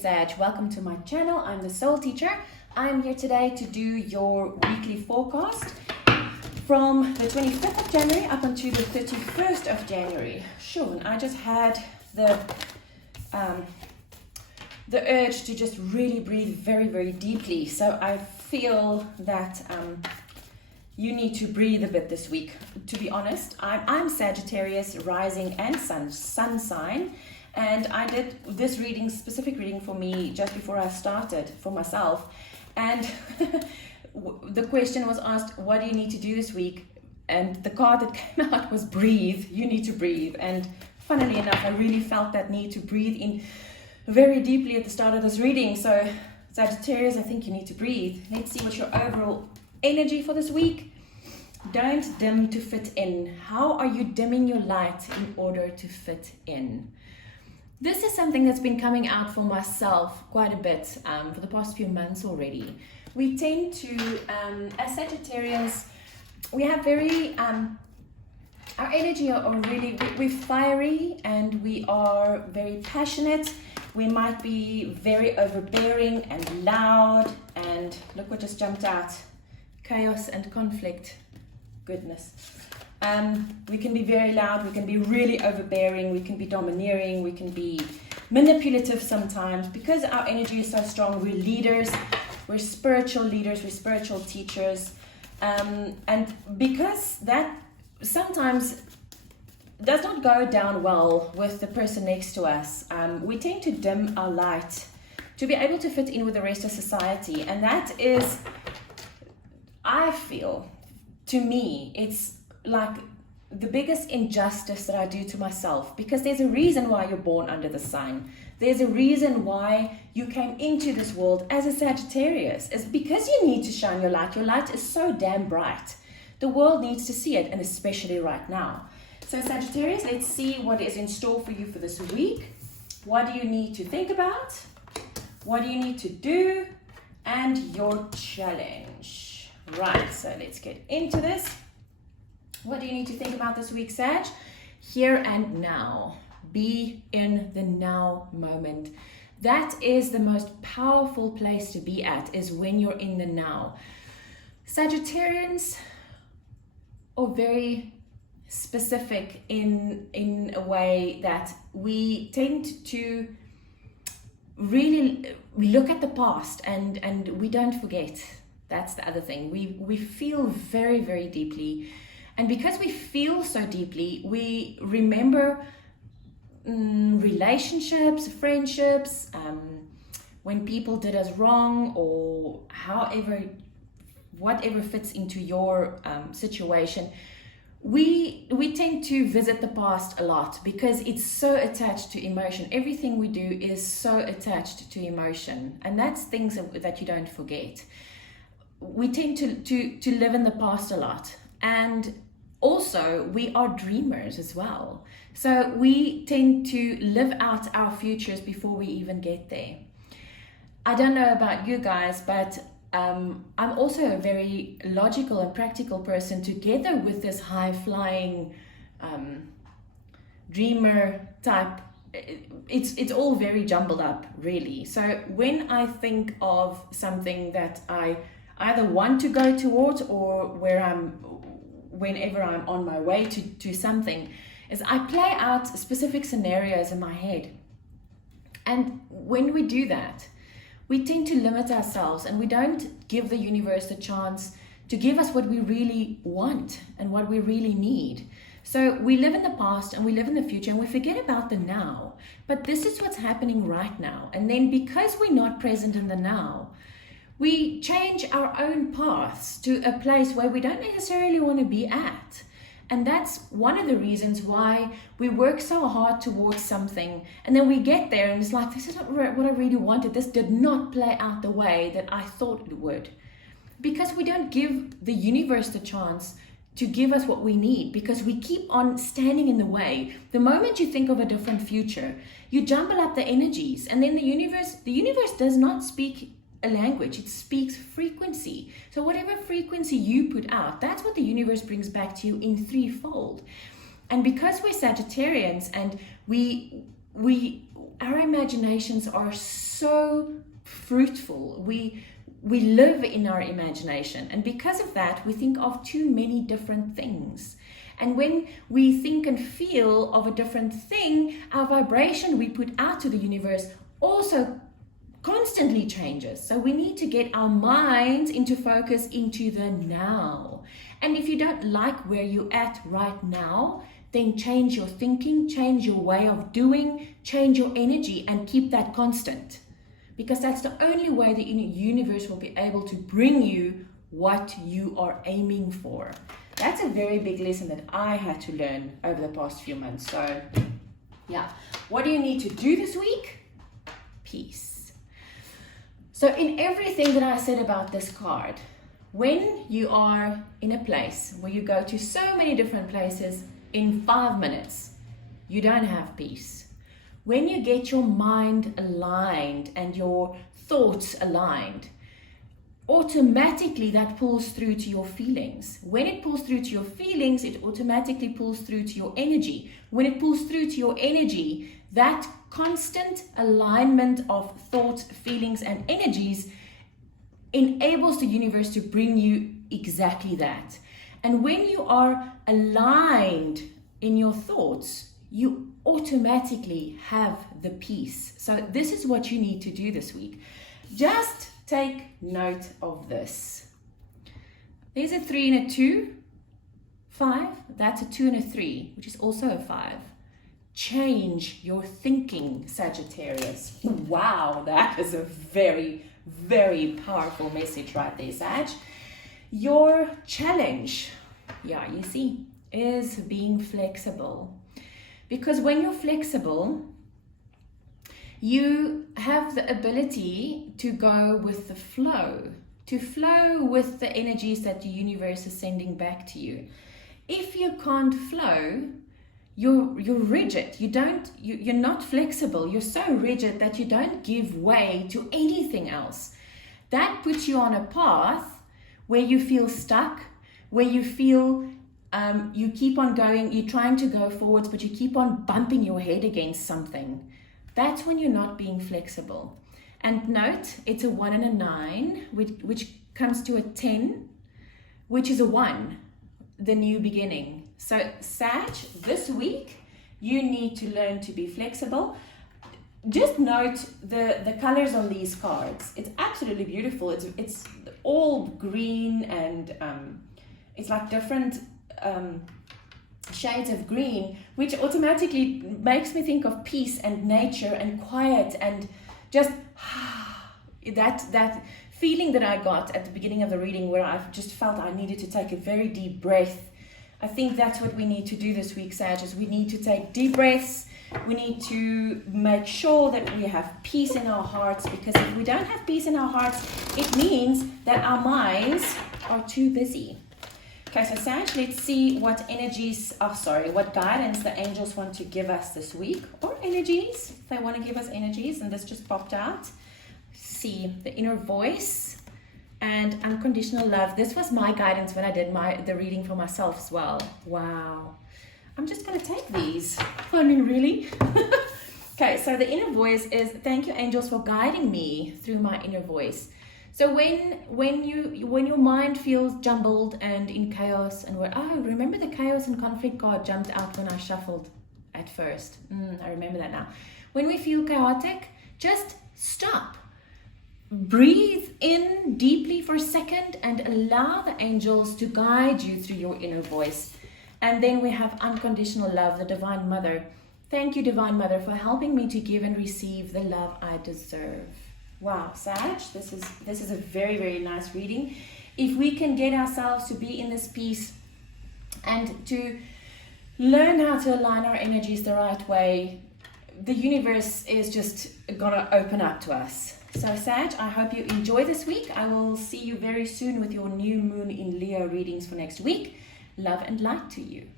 Sag. Welcome to my channel. I'm the Soul Teacher. I'm here today to do your weekly forecast from the 25th of January up until the 31st of January. Sure, and I just had the urge to just really breathe very, very deeply. So I feel that you need to breathe a bit this week. To be honest, I'm Sagittarius rising and sun sign. And I did this specific reading for me just before I started for myself. And the question was asked, what do you need to do this week? And the card that came out was breathe. You need to breathe. And funnily enough, I really felt that need to breathe in very deeply at the start of this reading. So Sagittarius, I think you need to breathe. Let's see what your overall energy for this week. Don't dim to fit in. How are you dimming your light in order to fit in? This is something that's been coming out for myself quite a bit for the past few months already. We tend to, as Sagittarians, we have very, our energy are really, we're fiery and we are very passionate. We might be very overbearing and loud, and look what just jumped out, chaos and conflict, goodness. We can be very loud, we can be really overbearing, we can be domineering, we can be manipulative sometimes. Because our energy is so strong, we're leaders, we're spiritual leaders, we're spiritual teachers. And because that sometimes does not go down well with the person next to us, we tend to dim our light to be able to fit in with the rest of society. And that is, I feel, to me, it's like the biggest injustice that I do to myself, because there's a reason why you're born under the sun. There's a reason why you came into this world as a Sagittarius. It's because you need to shine your light. Your light is so damn bright. The world needs to see it, and especially right now. So Sagittarius, let's see what is in store for you for this week. What do you need to think about? What do you need to do? And your challenge. Right, so let's get into this. What do you need to think about this week, Sag? Here and now. Be in the now moment. That is the most powerful place to be at, is when you're in the now. Sagittarians are very specific in a way that we tend to really look at the past and we don't forget. That's the other thing. We feel very, very deeply. And because we feel so deeply, we remember relationships, friendships, when people did us wrong, or whatever fits into your situation. We tend to visit the past a lot because it's so attached to emotion. Everything we do is so attached to emotion, and that's things that you don't forget. We tend to live in the past a lot, and also we are dreamers as well. So we tend to live out our futures before we even get there. I don't know about you guys, but I'm also a very logical and practical person, together with this high-flying dreamer type. It's all very jumbled up, really. So when I think of something that I either want to go towards, or whenever I'm on my way to something, is I play out specific scenarios in my head. And when we do that, we tend to limit ourselves, and we don't give the universe the chance to give us what we really want and what we really need. So we live in the past and we live in the future, and we forget about the now. But this is what's happening right now. And then because we're not present in the now, we change our own paths to a place where we don't necessarily want to be at. And that's one of the reasons why we work so hard towards something, and then we get there and it's like, this is not what I really wanted. This did not play out the way that I thought it would. Because we don't give the universe the chance to give us what we need, because we keep on standing in the way. The moment you think of a different future, you jumble up the energies, and then the universe does not speak a language, it speaks frequency. So whatever frequency you put out, that's what the universe brings back to you in threefold. And because we're Sagittarians and we our imaginations are so fruitful. We live in our imagination, and because of that, we think of too many different things. And when we think and feel of a different thing, our vibration we put out to the universe also constantly changes. So we need to get our minds into focus into the now. And if you don't like where you're at right now, then change your thinking, change your way of doing, change your energy, and keep that constant. Because that's the only way the universe will be able to bring you what you are aiming for. That's a very big lesson that I had to learn over the past few months. So, yeah. What do you need to do this week? Peace. So in everything that I said about this card, when you are in a place where you go to so many different places in 5 minutes, you don't have peace. When you get your mind aligned and your thoughts aligned, automatically that pulls through to your feelings. When it pulls through to your feelings, it automatically pulls through to your energy. When it pulls through to your energy, that constant alignment of thoughts, feelings, and energies enables the universe to bring you exactly that. And when you are aligned in your thoughts, you automatically have the peace. So this is what you need to do this week. Just take note of this. There's a 3 and a 2, 5. That's a 2 and a 3, which is also a 5. Change your thinking, Sagittarius. Wow, that is a very, very powerful message right there, Sag. Your challenge, yeah, you see, is being flexible. Because when you're flexible, you have the ability to go with the flow, to flow with the energies that the universe is sending back to you. If you can't flow, you're rigid. You're not flexible. You're so rigid that you don't give way to anything else. That puts you on a path where you feel stuck, where you feel you keep on going, you're trying to go forwards, but you keep on bumping your head against something. That's when you're not being flexible. And note, it's a 1 and a 9, which comes to a 10, which is a 1, the new beginning. So Sag, this week, you need to learn to be flexible. Just note the colors on these cards. It's absolutely beautiful. It's all green, and it's like different shades of green, which automatically makes me think of peace and nature and quiet and just that feeling that I got at the beginning of the reading, where I've just felt I needed to take a very deep breath. I think that's what we need to do this week, Sag, is we need to take deep breaths. We need to make sure that we have peace in our hearts, because if we don't have peace in our hearts, it means that our minds are too busy. Okay, so Sag, let's see what what guidance the angels want to give us this week, or energies, if they want to give us energies, and this just popped out. See, the inner voice and unconditional love. This was my guidance when I did the reading for myself as well. Wow. I'm just going to take these. I mean, really? Okay, so the inner voice is, thank you, angels, for guiding me through my inner voice. So when your mind feels jumbled and in chaos, and remember the chaos and conflict card jumped out when I shuffled at first. I remember that now. When we feel chaotic, just stop. Breathe in deeply for a second and allow the angels to guide you through your inner voice. And then we have unconditional love, the Divine Mother. Thank you, Divine Mother, for helping me to give and receive the love I deserve. Wow, Sag, this is a very, very nice reading. If we can get ourselves to be in this peace and to learn how to align our energies the right way, the universe is just gonna open up to us. So Sag, I hope you enjoy this week. I will see you very soon with your new moon in Leo readings for next week. Love and light to you.